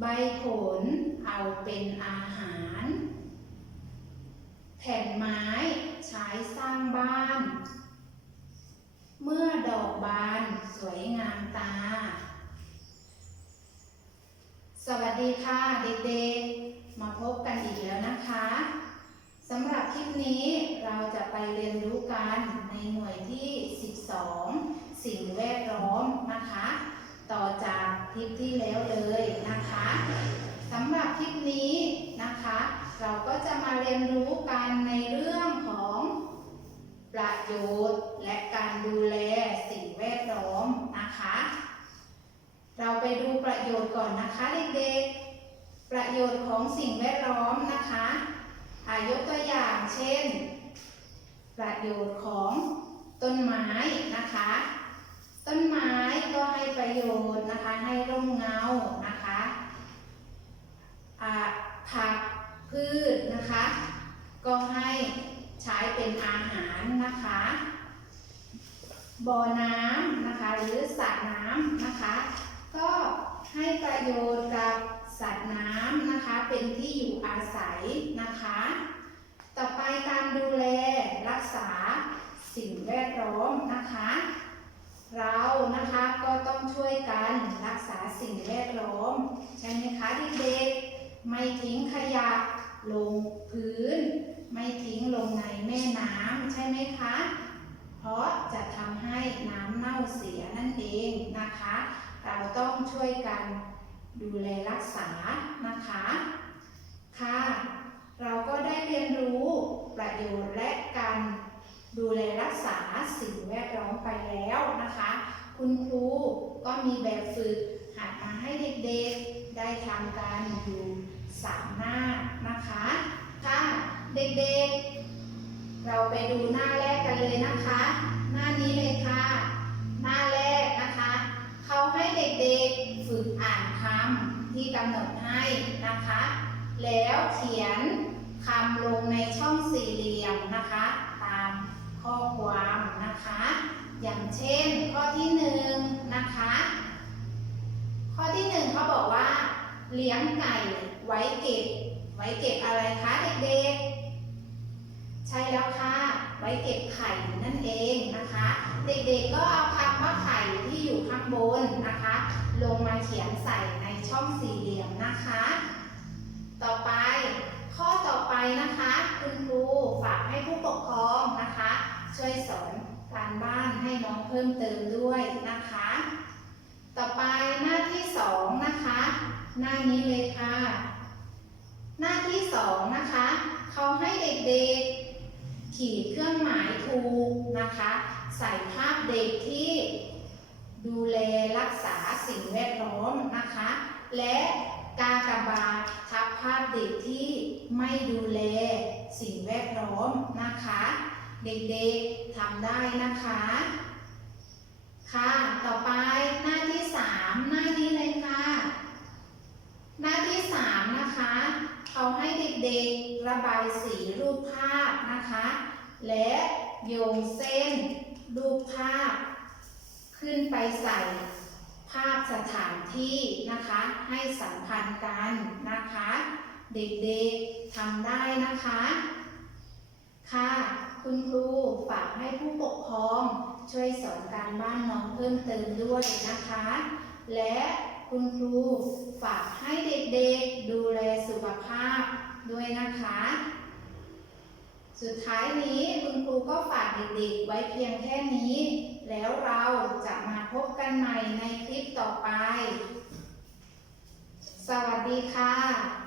ใบผลเอาเป็นอาหาร แผ่นไม้ใช้สร้างบ้าน เมื่อดอกบานสวยงามตา สวัสดีค่ะเด็กๆ มาพบกันอีกแล้วนะคะสำหรับคลิปนี้เราจะไปเรียนรู้กันในหน่วยที่ 12 สิ่งแวดล้อมนะคะ ลิปที่แล้วเลยนะคะสำหรับคลิปนี้นะคะ เราก็จะมาเรียนรู้กันในเรื่องของประโยชน์ และการดูแลสิ่งแวดล้อมนะคะ เราไปดูประโยชน์ก่อนนะคะเด็กๆ ประโยชน์ของสิ่งแวดล้อมนะคะอายกตัวอย่างเช่น ประโยชน์ของต้นไม้นะคะ ต้นไม้ก็ให้ประโยช นะคะให้ร่มเงานะคะผักพืชนะคะ ก็ให้ใช้เป็นอาหารนะคะบ่อน้ำนะคะหรือสระน้ำนะคะ ก็ให้ประโยชน์กับสัตว์น้ำนะคะ เป็นที่อยู่อาศัยนะคะ ต่อไปการดูแลรักษาสิ่งแวดล้อมนะคะ เรานะคะก็ต้องช่วยกันรักษาสิ่งแวดล้อมใช่ไหมคะเด็กๆไม่ทิ้งขยะลงพื้น ไม่ทิ้งลงในแม่น้ำใช่ไหมคะ เพราะจะทำให้น้ำเน่าเสียนั่นเองนะคะ เราต้องช่วยกันดูแลรักษานะคะ ค่ะ เราก็ได้เรียนรู้ประโยชน์และการ ดูแลรักษาสิ่งแวดล้อมไปแล้วนะคะ คุณครูก็มีแบบฝึกหัดมาให้เด็กๆได้ทำการอยู่สามหน้านะคะค่ะเด็กๆ เราไปดูหน้าแรกกันเลยนะคะ หน้านี้เลยค่ะ หน้าแรกนะคะ เขาให้เด็กๆฝึกอ่านคำที่กำหนดให้นะคะ แล้วเขียนคำลงในช่องสี่เหลี่ยมนะคะ ตามข้อความนะคะ อย่างเช่นข้อที่หนึ่งนะคะ ข้อที่หนึ่งเขาบอกว่า เลี้ยงไก่ไว้เก็บ ไว้เก็บอะไรคะเด็กๆ ใช่แล้วค่ะ ไว้เก็บไข่นั่นเองนะคะ เด็กๆก็เอาคำว่าไข่ที่อยู่ข้างบนนะคะ ลงมาเขียนใส่ในช่องสี่เหลี่ยมนะคะ ต่อไปข้อต่อไปนะคะ คุณครูฝากให้ผู้ปกครองนะคะ ช่วยสอน การบ้านให้น้องเพิ่มเติมด้วยนะคะ ต่อไปหน้าที่สองนะคะ หน้านี้เลยค่ะ หน้าที่สองนะคะเขาให้เด็กๆ ขีดเครื่องหมายถูกนะคะ ใส่ภาพเด็กที่ดูแลรักษาสิ่งแวดล้อมนะคะ และกากบาททับภาพเด็กที่ไม่ดูแลสิ่งแวดล้อมนะคะ เด็กๆทำได้นะคะ ค่ะ ต่อไปหน้าที่สามหน้านี้เลยค่ะ หน้าที่สามนะคะเขาให้เด็กๆระบายสีรูปภาพนะคะ และโยงเส้นรูปภาพ ขึ้นไปใส่ภาพสถานที่นะคะ ให้สัมพันธ์กันนะคะ เด็กๆทำได้นะคะ ค่ะ คุณครูฝากให้ผู้ปกครองช่วยสอนการบ้านน้องเพิ่มเติมด้วยนะคะ และคุณครูฝากให้เด็กๆดูแลสุขภาพด้วยนะคะ สุดท้ายนี้คุณครูก็ฝากเด็กๆไว้เพียงแค่นี้ แล้วเราจะมาพบกันใหม่ในคลิปต่อไป สวัสดีค่ะ